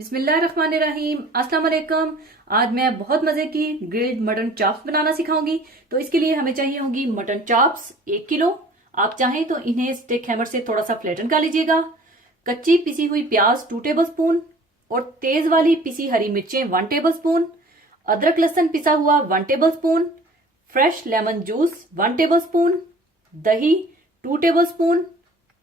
बिस्मिल्लाहिर्रहमानिर्रहीम। अस्सलाम वालेकुम। आज मैं बहुत मजे की ग्रिल्ड मटन चाप्स बनाना सिखाऊंगी। तो इसके लिए हमें चाहिए होंगी मटन चाप्स 1 किलो। आप चाहें तो इन्हें स्टिक हैमर से थोड़ा सा फ्लैटन कर लीजिएगा। कच्ची पिसी हुई प्याज 2 टेबल स्पून और तेज वाली पिसी हरी मिर्चें 1 टेबल स्पून, अदरक लहसुन पिसा हुआ 1 table spoon, fresh lemon juice 1 table spoon, दही 2 टेबल स्पून,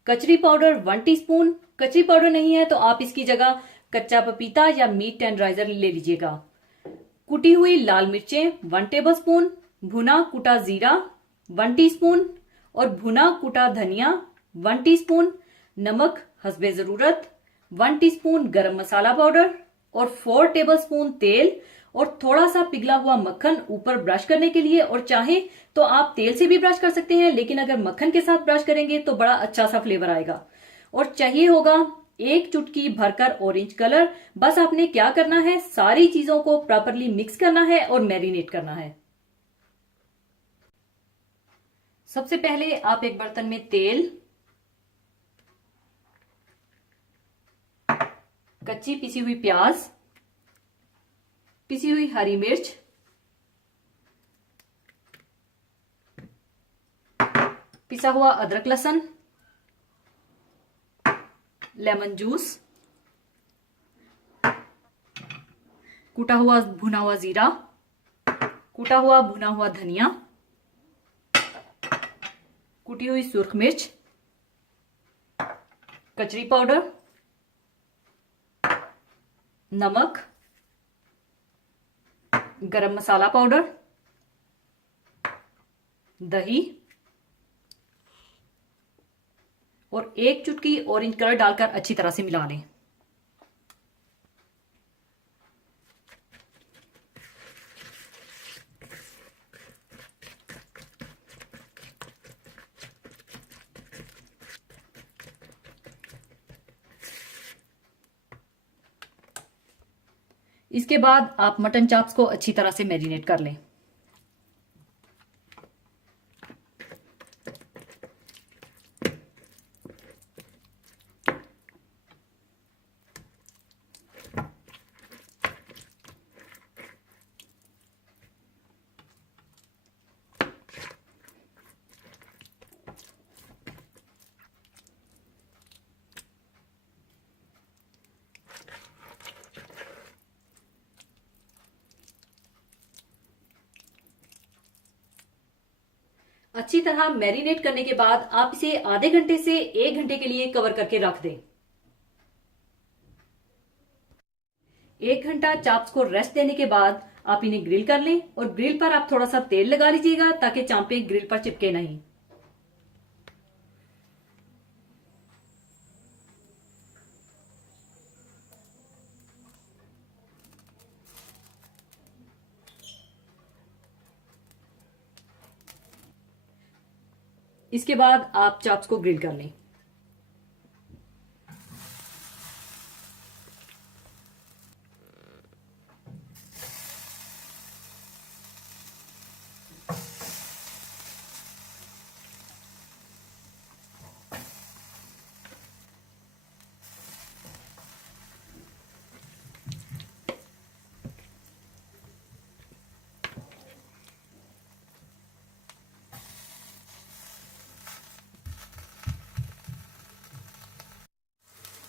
कचरी पाउडर 1 टीस्पून। कचरी पाउडर नहीं है तो आप इसकी जगह कच्चा पपीता या मीट टेंडराइजर ले लीजिएगा। कुटी हुई लाल मिर्चें 1 टेबल स्पून, भुना कुटा जीरा 1 टीस्पून और भुना कुटा धनिया 1 टीस्पून, नमक हस्बे जरूरत, 1 टीस्पून गरम मसाला पाउडर और 4 टेबल स्पून तेल और थोड़ा सा पिघला हुआ मक्खन ऊपर ब्रश करने के लिए। और चाहे तो आप तेल से भी ब्रश कर सकते हैं, लेकिन अगर मक्खन के साथ ब्रश करेंगे तो बड़ा अच्छा सा फ्लेवर आएगा। और चाहिए होगा 1 चुटकी भरकर ऑरेंज कलर। बस आपने क्या करना है, सारी चीजों को प्रॉपरली मिक्स करना है और मैरिनेट करना है। सबसे पहले आप एक बर्तन में तेल, कच्ची पिसी हुई प्याज, पिसी हुई हरी मिर्च, पिसा हुआ अदरक लहसुन, लेमन जूस, कूटा हुआ भुना हुआ जीरा, कूटा हुआ भुना हुआ धनिया, कुटी हुई सुर्ख मिर्च, कचरी पाउडर, नमक, गरम मसाला पाउडर, दही और 1 चुटकी ऑरेंज कलर डालकर अच्छी तरह से मिला लें। इसके बाद आप मटन चाप्स को अच्छी तरह से मैरिनेट कर लें। अच्छी तरह मैरिनेट करने के बाद आप इसे आधे घंटे से 1 घंटे के लिए कवर करके रख दें। 1 घंटा चाप्स को रेस्ट देने के बाद आप इन्हें ग्रिल कर लें और ग्रिल पर आप थोड़ा सा तेल लगा लीजिएगा ताकि चांपे ग्रिल पर चिपके नहीं। इसके बाद आप चाप्स को ग्रिल कर लें।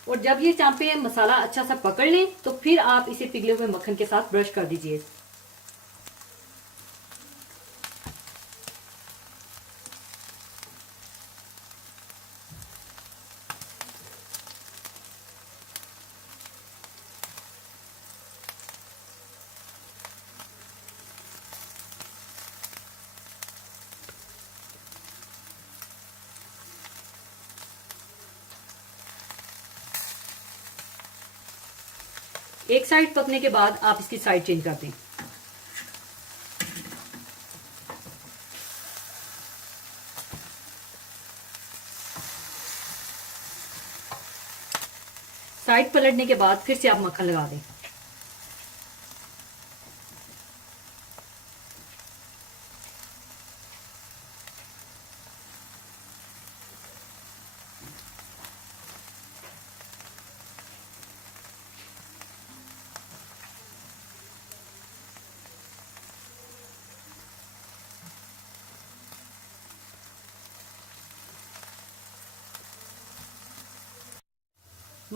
और जब ये चांपे मसाला अच्छा सा पकड़ लें तो फिर आप इसे पिघले हुए मक्खन के साथ ब्रश कर दीजिए। एक साइड पकने के बाद आप इसकी साइड चेंज कर दें। साइड पलटने के बाद फिर से आप मक्खन लगा दें।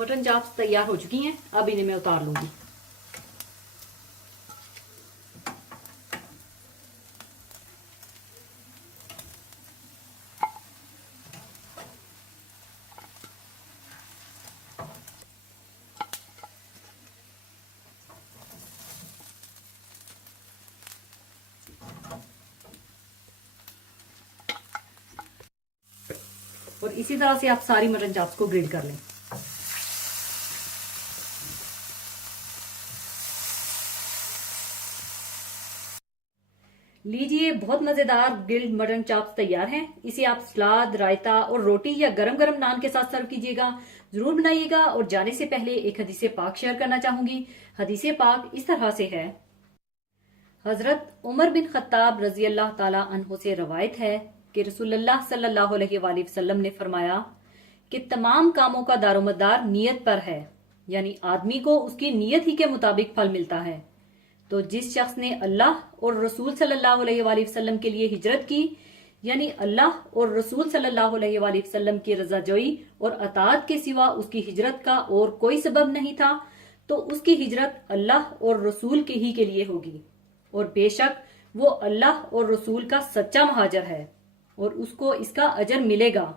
मटन चाप्स तैयार हो चुकी हैं, अब इन्हें मैं उतार लूंगी। और इसी तरह से आप सारी मटन चाप्स को ग्रिल कर लें। लीजिए, बहुत मजेदार ग्रिल्ड मटन चाप्स तैयार हैं। इसे आप सलाद, रायता और रोटी या गरम गरम नान के साथ सर्व कीजिएगा। जरूर बनाइएगा। और जाने से पहले एक हदीसे पाक शेयर करना चाहूंगी। हदीसे पाक इस तरह से है। हजरत उमर बिन खत्ताब रजी अल्लाह ताला अन्हो से रवायत है कि रसूलुल्लाह सल्लल्लाहु अलैहि वसल्लम ने फरमाया कि तमाम कामों का दारोमदार नियत पर है, यानी आदमी को उसकी नियत ही के मुताबिक फल मिलता है। तो जिस शख्स ने अल्लाह और रसूल सल्लल्लाहु अलैहि वसल्लम के लिए हिजरत की, यानी अल्लाह और रसूल सल्लल्लाहु अलैहि वसल्लम की रजाजोई और अताअत के सिवा उसकी हिजरत का और कोई सबब नहीं था, तो उसकी हिजरत अल्लाह और रसूल के ही के लिए होगी। और बेशक वो अल्लाह और रसूल का सच्चा महाजर है और उसको इसका अजर मिलेगा।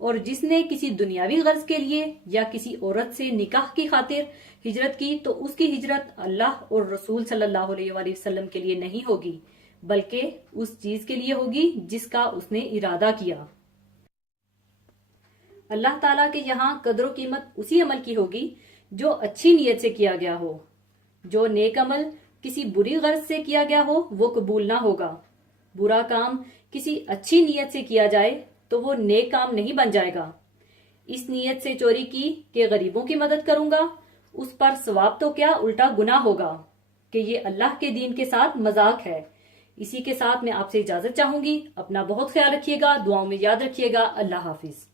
और जिसने किसी दुनियावी गर्ज के लिए या किसी औरत से निकाह की खातिर हिजरत की, तो उसकी हिजरत अल्लाह और रसूल सल्लल्लाहु अलैहि वसल्लम के लिए नहीं होगी, बल्कि उस चीज के लिए होगी जिसका उसने इरादा किया। अल्लाह ताला के यहाँ कदर कीमत उसी अमल की होगी जो अच्छी नीयत से किया गया हो। जो नेक अमल किसी बुरी गर्ज से किया गया हो वो कबूल ना होगा। बुरा काम किसी अच्छी नीयत से किया जाए तो वो नेक काम नहीं बन जाएगा। इस नीयत से चोरी की कि गरीबों की मदद करूंगा, उस पर सवाब तो क्या उल्टा गुनाह होगा कि ये अल्लाह के दीन के साथ मजाक है। इसी के साथ मैं आपसे इजाजत चाहूंगी। अपना बहुत ख्याल रखिएगा, दुआओं में याद रखिएगा। अल्लाह हाफिज।